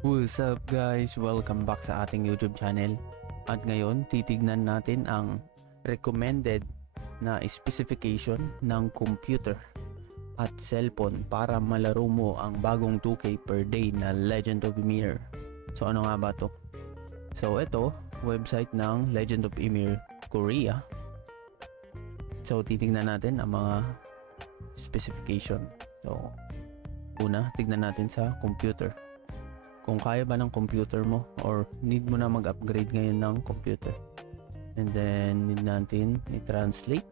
What's up guys? Welcome back sa ating YouTube channel. At ngayon, titignan natin ang recommended na specification ng computer at cellphone para malaro mo ang bagong 2K per day na Legend of Ymir. So ano nga ba to? So ito, website ng Legend of Ymir Korea. So titignan natin ang mga specification. So una, tignan natin sa computer. Kung kaya ba ng computer mo or need mo na mag-upgrade ngayon ng computer. And then need natin i-translate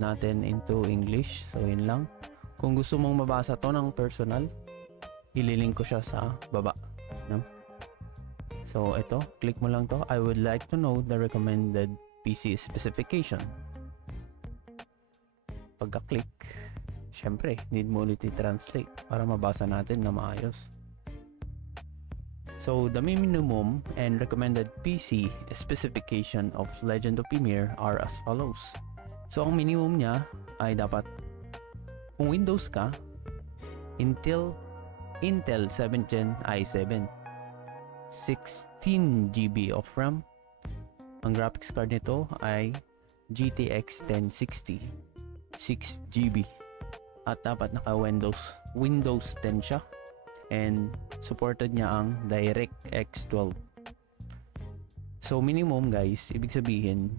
natin into English. So yun lang. Kung gusto mong mabasa to ng personal, ililink ko siya sa baba, no? So ito, click mo lang to. I would like to know the recommended PC specification. Pagka-click, syempre need mo ulit i-translate para mabasa natin na maayos. So, the minimum and recommended PC specification of Legend of Ymir are as follows. So, ang minimum niya ay dapat, kung Windows ka, Intel 7th Gen i7, 16GB of RAM. Ang graphics card nito ay GTX 1060, 6GB. At dapat naka Windows 10 siya. And supported niya ang DirectX 12. So minimum guys, ibig sabihin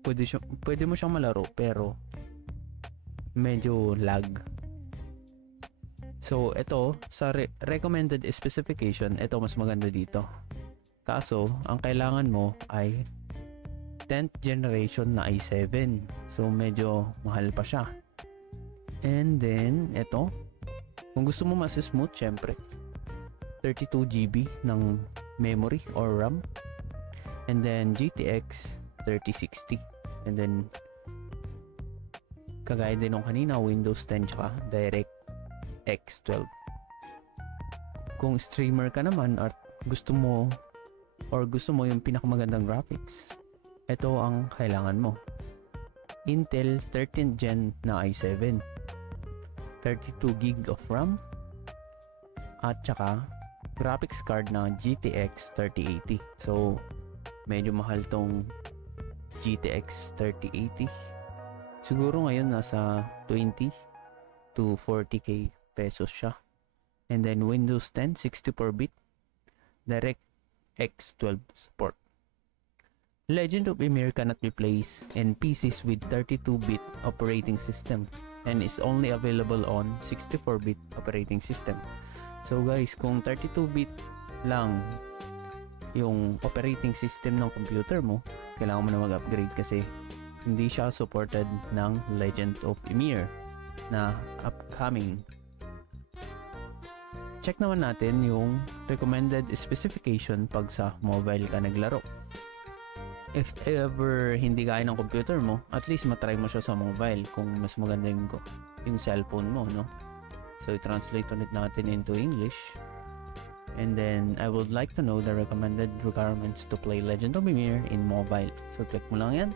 pwede mo siyang malaro pero medyo lag. So ito sa recommended specification, ito mas maganda dito. Kaso ang kailangan mo ay 10th generation na i7. So medyo mahal pa siya. And then ito, kung gusto mo mas smooth, syempre 32GB ng memory or RAM, and then GTX 3060, and then kagaya din ng kanina, Windows 10 tsaka DirectX 12. Kung streamer ka naman at gusto mo yung pinakamagandang graphics, ito ang kailangan mo. Intel 13th Gen na i7, 32GB of RAM, at saka graphics card na GTX 3080. So medyo mahal tong GTX 3080. Siguro ngayon nasa 20 to 40k pesos siya. And then Windows 10 64-bit, DirectX 12 support. Legend of Ymir cannot be placed in PCs with 32-bit operating system and is only available on 64-bit operating system. So guys, kung 32-bit lang yung operating system ng computer mo, kailangan mo na mag-upgrade kasi hindi siya supported ng Legend of Ymir na upcoming. Check naman natin yung recommended specification pag sa mobile ka naglaro. If ever hindi kaya ng computer mo, at least matry mo siya sa mobile kung mas maganda yung cellphone mo, no? So i-translate ulit natin into English. And then I would like to know the recommended requirements to play Legend of Ymir in mobile. So click mo lang yan.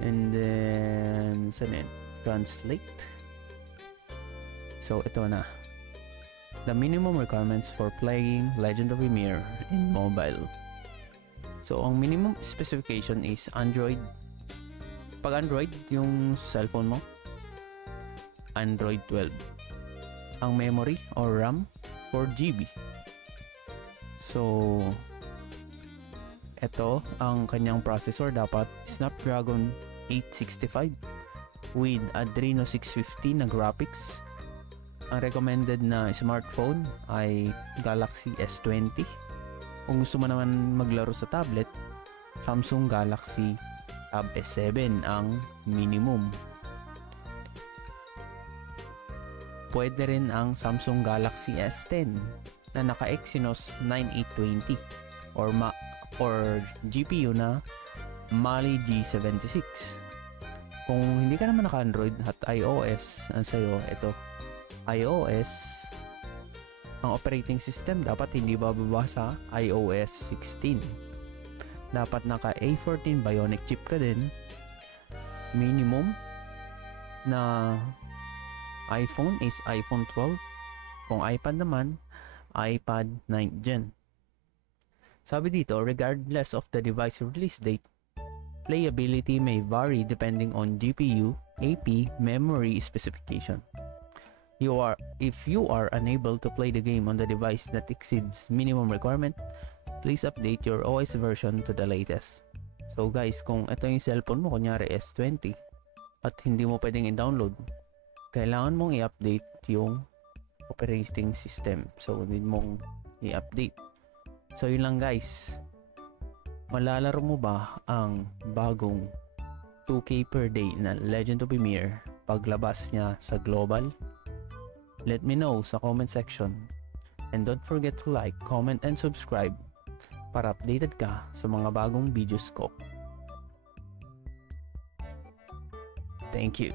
And then translate. So ito na. The minimum requirements for playing Legend of Ymir in mobile. So, ang minimum specification is Android. Pag Android, yung cellphone mo, Android 12. Ang memory or RAM, 4GB. So, ito, ang kanyang processor dapat Snapdragon 865 with Adreno 650 na graphics. Ang recommended na smartphone ay Galaxy S20. Kung gusto mo naman maglaro sa tablet, Samsung Galaxy Tab S7 ang minimum. Pwede rin ang Samsung Galaxy S10 na naka Exynos 9820 or GPU na Mali G76. Kung hindi ka naman naka-Android at iOS, ang sayo, ito iOS, ang operating system dapat hindi bababa sa iOS 16. Dapat naka A14 Bionic chip ka din. Minimum na iPhone is iPhone 12. Kung iPad naman, iPad 9th Gen. Sabi dito, regardless of the device release date, playability may vary depending on GPU, AP, memory specification. If you are unable to play the game on the device that exceeds minimum requirement, please update your OS version to the latest. So guys, kung ito yung cellphone mo, kunyari S20, at hindi mo pwedeng i-download, kailangan mong i-update yung operating system. So, need mong i-update. So, yun lang guys. Malalaro mo ba ang bagong 2K per day na Legend of Ymir paglabas niya sa global? Let me know sa comment section. And don't forget to like, comment, and subscribe para updated ka sa mga bagong videos ko. Thank you.